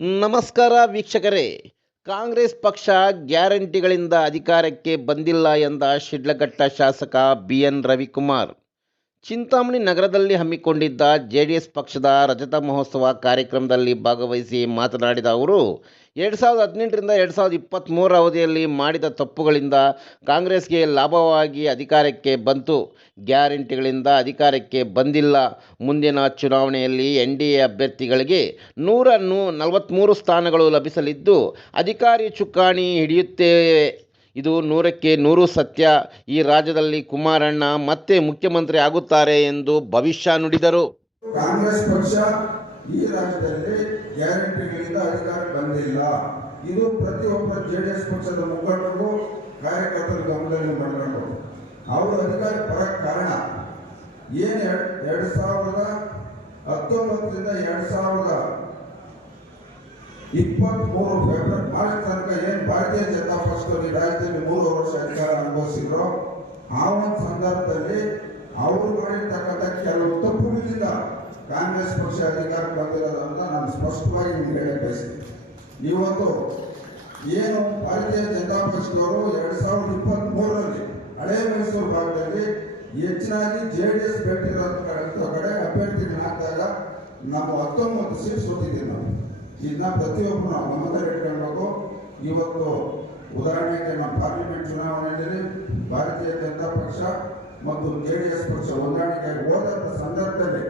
ನಮಸ್ಕಾರ ವೀಕ್ಷಕರೇ. ಕಾಂಗ್ರೆಸ್ ಪಕ್ಷ ಗ್ಯಾರಂಟಿಗಳಿಂದ ಅಧಿಕಾರಕ್ಕೆ ಬಂದಿಲ್ಲ ಎಂದ ಶಿಡ್ಲಘಟ್ಟ ಶಾಸಕ ಬಿಎನ್ ರವಿಕುಮಾರ್. ಚಿಂತಾಮಣಿ ನಗರದಲ್ಲಿ ಹಮ್ಮಿಕೊಂಡಿದ್ದ ಜೆಡಿಎಸ್ ಪಕ್ಷದ ರಜತ ಮಹೋತ್ಸವ ಕಾರ್ಯಕ್ರಮದಲ್ಲಿ ಭಾಗವಹಿಸಿ ಮಾತನಾಡಿದ ಅವರು, 2018ರಿಂದ 2023 ಅವಧಿಯಲ್ಲಿ ಮಾಡಿದ ತಪ್ಪುಗಳಿಂದ ಕಾಂಗ್ರೆಸ್ಗೆ ಲಾಭವಾಗಿ ಅಧಿಕಾರಕ್ಕೆ ಬಂತು. ಗ್ಯಾರಂಟಿಗಳಿಂದ ಅಧಿಕಾರಕ್ಕೆ ಬಂದಿಲ್ಲ. ಮುಂದಿನ ಚುನಾವಣೆಯಲ್ಲಿ ಎನ್ಡಿಎ ಅಭ್ಯರ್ಥಿಗಳಿಗೆ 143 ಸ್ಥಾನಗಳು ಲಭಿಸಲಿದ್ದು, ಅಧಿಕಾರಿ ಚುಕ್ಕಾಣಿ ಹಿಡಿಯುತ್ತೇವೆ. ಇದು 100ಕ್ಕೆ 100 ಸತ್ಯ. ಈ ರಾಜ್ಯದಲ್ಲಿ ಕುಮಾರಣ್ಣ ಮತ್ತೆ ಮುಖ್ಯಮಂತ್ರಿ ಆಗುತ್ತಾರೆ ಎಂದು ಭವಿಷ್ಯ ನುಡಿದರು. ಕಾಂಗ್ರೆಸ್ ಪಕ್ಷ ಈ ರಾಜ್ಯದಲ್ಲಿ ಗ್ಯಾರಂಟಿಗಳಿಂದ ಅಧಿಕಾರ ಬಂದಿಲ್ಲ. ಇದು ಪ್ರತಿಯೊಬ್ಬ ಜೆಡಿಎಸ್ ಪಕ್ಷದ ಮುಖಂಡರು ಕಾರ್ಯಕರ್ತರ ಗಮನದಲ್ಲಿ ಮಾಡಿಕೊಂಡು ಅವರು ಅಧಿಕಾರ ಬರಕ್ಕೆ ಕಾರಣ ಏನು 2019ರಿಂದ 2023 ಫೆಬ್ರವರಿ ಮಾರ್ಚ್ ತನಕ ಏನು ಭಾರತೀಯ ಜನತಾ ಪಕ್ಷದವರು ಈ ರಾಜ್ಯದಲ್ಲಿ 3 ವರ್ಷ ಅಧಿಕಾರ ಅನುಭವಿಸಿದ್ರು. ಆ ಒಂದು ಸಂದರ್ಭದಲ್ಲಿ ಅವರು ಮಾಡಿರ್ತಕ್ಕಂಥ ಕೆಲವು ತಪ್ಪುಗಳಿಂದ ಕಾಂಗ್ರೆಸ್ ಪಕ್ಷ ಅಧಿಕಾರ ಬಂದಿರೋದ್ರಿಂದ ನಾನು ಸ್ಪಷ್ಟವಾಗಿ ನಿಮಗೆ ಹೇಳಕ್ಕೆ ಬಯಸ್ತೀನಿ. ಇವತ್ತು ಏನು ಭಾರತೀಯ ಜನತಾ ಪಕ್ಷದವರು 2023ರಲ್ಲಿ ಹಳೆ ಮೈಸೂರು ಭಾಗದಲ್ಲಿ ಹೆಚ್ಚಿನಾಗಿ ಜೆಡಿಎಸ್ ಬೆಟ್ಟಿರೋಂಥ ಕಡೆ ಅಭ್ಯರ್ಥಿಗಳನ್ನ ಹಾಕಿದಾಗ ನಾವು 19 ಸೀಟ್ ಸೋತಿದ್ದೀವಿ. ನಾವು ಇದನ್ನ ಪ್ರತಿಯೊಬ್ಬರು ನಾವು ಗಮನದಲ್ಲಿ ಇಟ್ಕೊಳ್ಬೇಕು. ಇವತ್ತು ಉದಾಹರಣೆಗೆ ನಮ್ಮ ಪಾರ್ಲಿಮೆಂಟ್ ಚುನಾವಣೆಯಲ್ಲಿ ಭಾರತೀಯ ಜನತಾ ಪಕ್ಷ ಮತ್ತು ಜೆಡಿಎಸ್ ಪಕ್ಷ ಹೊಂದಾಣಿಕೆಯಾಗಿ ಹೋದಂಥ ಸಂದರ್ಭದಲ್ಲಿ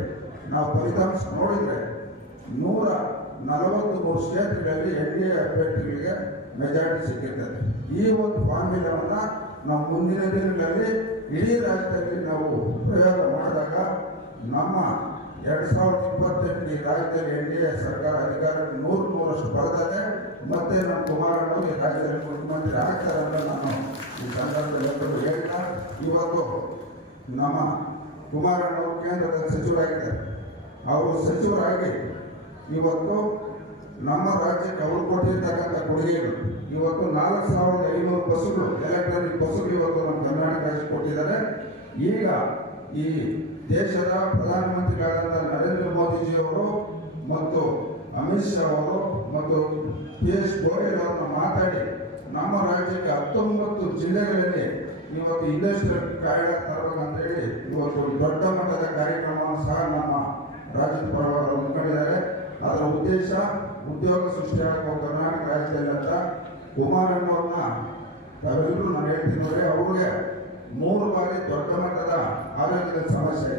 ನಾವು ಫಲಿತಾಂಶ ನೋಡಿದರೆ 143 ಕ್ಷೇತ್ರಗಳಲ್ಲಿ ಎನ್ಡಿಎ ಅಭ್ಯರ್ಥಿಗಳಿಗೆ ಮೆಜಾರಿಟಿ ಸಿಕ್ಕಿರ್ತದೆ. ಈ ಒಂದು ಫಾರ್ಮುಲಾವನ್ನು ನಾವು ಮುಂದಿನ ದಿನಗಳಲ್ಲಿ ಇಡೀ ರಾಜ್ಯದಲ್ಲಿ ನಾವು ಪ್ರಯೋಗ ಮಾಡಿದಾಗ ನಮ್ಮ 2028 ಈ ರಾಜ್ಯದಲ್ಲಿ ಎನ್ಡಿಎ ಸರ್ಕಾರ ಅಧಿಕಾರಕ್ಕೆ 100% ಬರ್ತದೆ. ಮತ್ತೆ ನಮ್ಮ ಕುಮಾರಣ್ಣ ಈ ರಾಜ್ಯದಲ್ಲಿ ಮುಖ್ಯಮಂತ್ರಿ ಆಗ್ತಾರೆ ಅಂತ ನಾನು ಈ ಸಂದರ್ಭದಲ್ಲಿ ಹೇಳ್ತಾ, ಇವತ್ತು ನಮ್ಮ ಕುಮಾರಣ್ಣವರು ಕೇಂದ್ರದ ಸಚಿವರಾಗಿದ್ದಾರೆ. ಅವರು ಸಚಿವರಾಗಿ ಇವತ್ತು ನಮ್ಮ ರಾಜ್ಯಕ್ಕೆ ಅವರು ಕೊಟ್ಟಿರ್ತಕ್ಕಂಥ ಕೊಡುಗೆಗಳು ಇವತ್ತು 4500 ಬಸ್ಸುಗಳು, ಎಲೆಕ್ಟ್ರಾನಿಕ್ ಬಸ್ಸುಗಳು ಇವತ್ತು ನಮ್ಮ ಕರ್ನಾಟಕ ರಾಜ್ಯ ಕೊಟ್ಟಿದ್ದಾರೆ. ಈಗ ಈ ದೇಶದ ಪ್ರಧಾನಮಂತ್ರಿಗಳಾದಂಥ ನರೇಂದ್ರ ಮೋದಿಜಿಯವರು ಮತ್ತು ಅಮಿತ್ ಶಾ ಅವರು ಮತ್ತು ಪಿಯೂಷ್ ಗೋಯಲ್ ಅವರನ್ನ ಮಾತಾಡಿ ನಮ್ಮ ರಾಜ್ಯಕ್ಕೆ 19 ಜಿಲ್ಲೆಗಳಲ್ಲಿ ಇವತ್ತು ಇಂಡಸ್ಟ್ರಿಯಲ್ ಕಾರಿಡಾರ್ ತರಬೇಕಂತೇಳಿ ಇವತ್ತು ದೊಡ್ಡ ಮಟ್ಟದ ಕಾರ್ಯಕ್ರಮವನ್ನು ಸಹ ನಮ್ಮ ರಾಜ್ಯದ ಪರವಾಗಿ ಹಮ್ಮಿಕೊಂಡಿದ್ದಾರೆ. ಅದರ ಉದ್ದೇಶ ಉದ್ಯೋಗ ಸೃಷ್ಟಿಯಾಗುವ ಕರ್ನಾಟಕ ರಾಜ್ಯದಲ್ಲಿ ಅಂತ ಕುಮಾರಣ್ಣವ್ರನ್ನ ತಾವೆಲ್ಲರೂ ನಾನು ಹೇಳ್ತೀನಿ. ಅವ್ರಿಗೆ 3 ಬಾರಿ ದೊಡ್ಡ ಮಟ್ಟದ ಆರೋಗ್ಯದ ಸಮಸ್ಯೆ